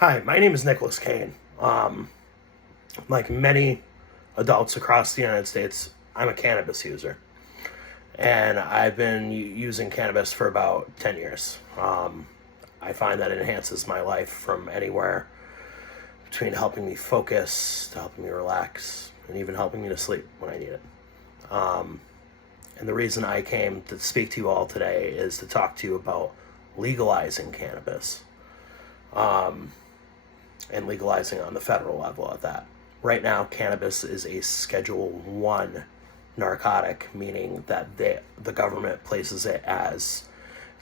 Hi, my name is Nicholas Kane. Like many adults across the United States, I'm a cannabis user. And I've been using cannabis for about 10 years. I find that it enhances my life from anywhere between helping me focus to helping me relax and even helping me to sleep when I need it. Um, and the reason I came to speak to you all today is to talk to you about legalizing cannabis. Um, and legalizing on the federal level at that. Right now, cannabis is a Schedule 1 narcotic, meaning that the government places it as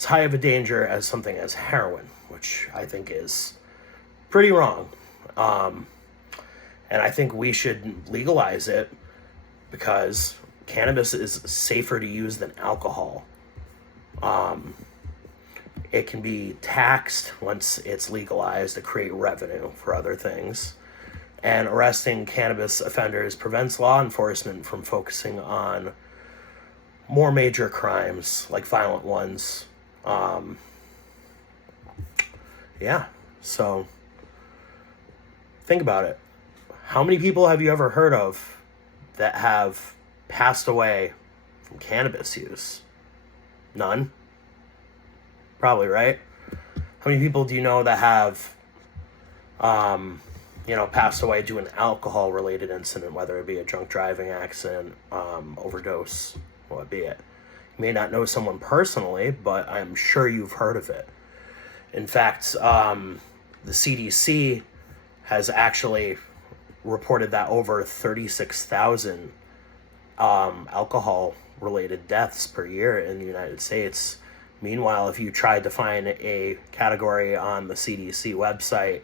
high of a danger as something as heroin, which I think is pretty wrong. Um, and I think we should legalize it because cannabis is safer to use than alcohol. Um, It can be taxed once it's legalized to create revenue for other things. And arresting cannabis offenders prevents law enforcement from focusing on more major crimes, like violent ones. Um, yeah, so think about it. How many people have you ever heard of that have passed away from cannabis use? None? Probably, right? How many people do you know that have, passed away due to an alcohol-related incident, whether it be a drunk driving accident, overdose, what be it? You may not know someone personally, but I'm sure you've heard of it. In fact, the CDC has actually reported that over 36,000 alcohol-related deaths per year in the United States. Meanwhile, if you tried to find a category on the CDC website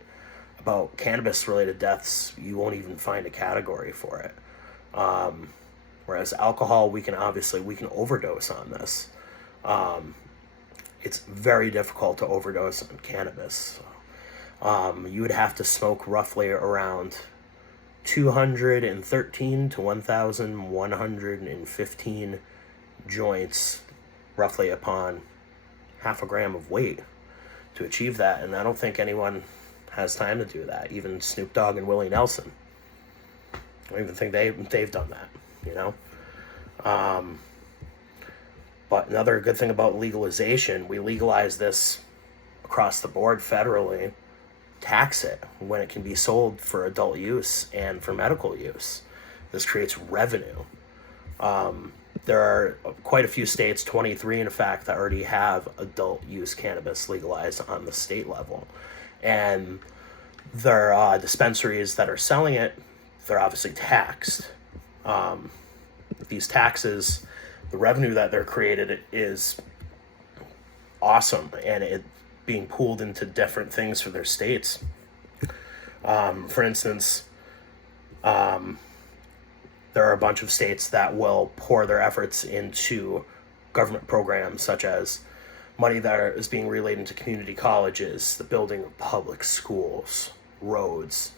about cannabis-related deaths, you won't even find a category for it. Whereas alcohol, we can overdose on this. It's very difficult to overdose on cannabis. You would have to smoke roughly around 213 to 1,115 joints, roughly upon half a gram of weight to achieve that, and I don't think anyone has time to do that. Even Snoop Dogg and Willie Nelson, I don't even think they've done that, you know. But another good thing about legalization, we legalize this across the board federally, tax it when it can be sold for adult use and for medical use. This creates revenue. There are quite a few states, 23 in fact, that already have adult use cannabis legalized on the state level. And there are dispensaries that are selling it, they're obviously taxed. These taxes, the revenue that they're created is awesome, and it being pooled into different things for their states. For instance, there are a bunch of states that will pour their efforts into government programs such as money that is being relayed into community colleges, the building of public schools, roads.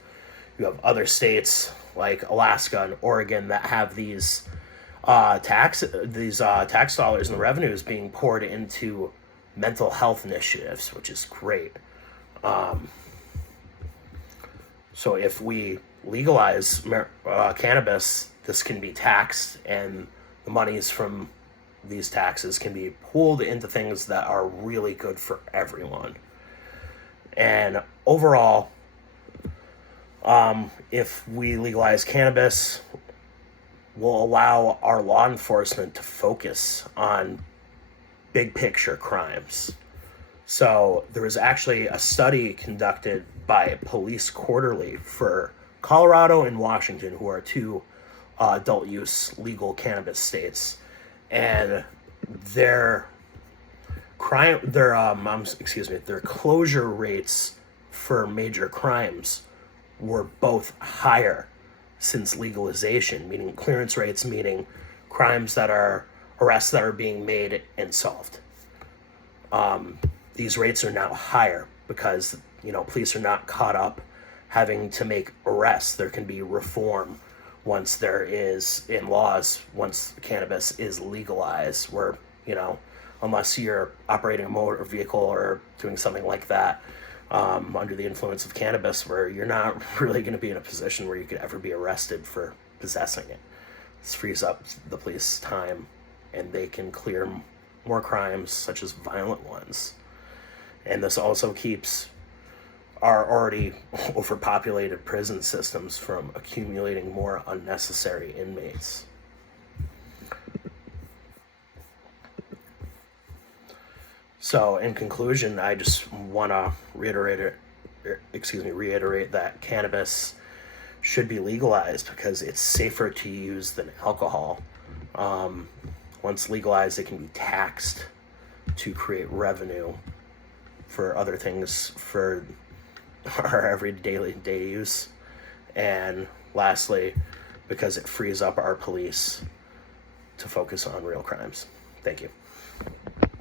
You have other states like Alaska and Oregon that have these tax dollars and the revenues being poured into mental health initiatives, which is great. So if we legalize cannabis, this can be taxed, and the monies from these taxes can be pooled into things that are really good for everyone. And overall, if we legalize cannabis, we'll allow our law enforcement to focus on big picture crimes. So there was actually a study conducted by Police Quarterly for Colorado and Washington, who are two adult use legal cannabis states, and their closure rates for major crimes were both higher since legalization, meaning clearance rates, meaning arrests that are being made and solved. These rates are now higher because, police are not caught up having to make arrests. There can be reform once cannabis is legalized, where, unless you're operating a motor vehicle or doing something like that, under the influence of cannabis, where you're not really going to be in a position where you could ever be arrested for possessing it. This frees up the police time, and they can clear more crimes, such as violent ones. And this also keeps our already overpopulated prison systems from accumulating more unnecessary inmates. So, in conclusion, I just want to reiterate that cannabis should be legalized because it's safer to use than alcohol. Once legalized, it can be taxed to create revenue for other things for our everyday day use. And lastly, because it frees up our police to focus on real crimes. Thank you.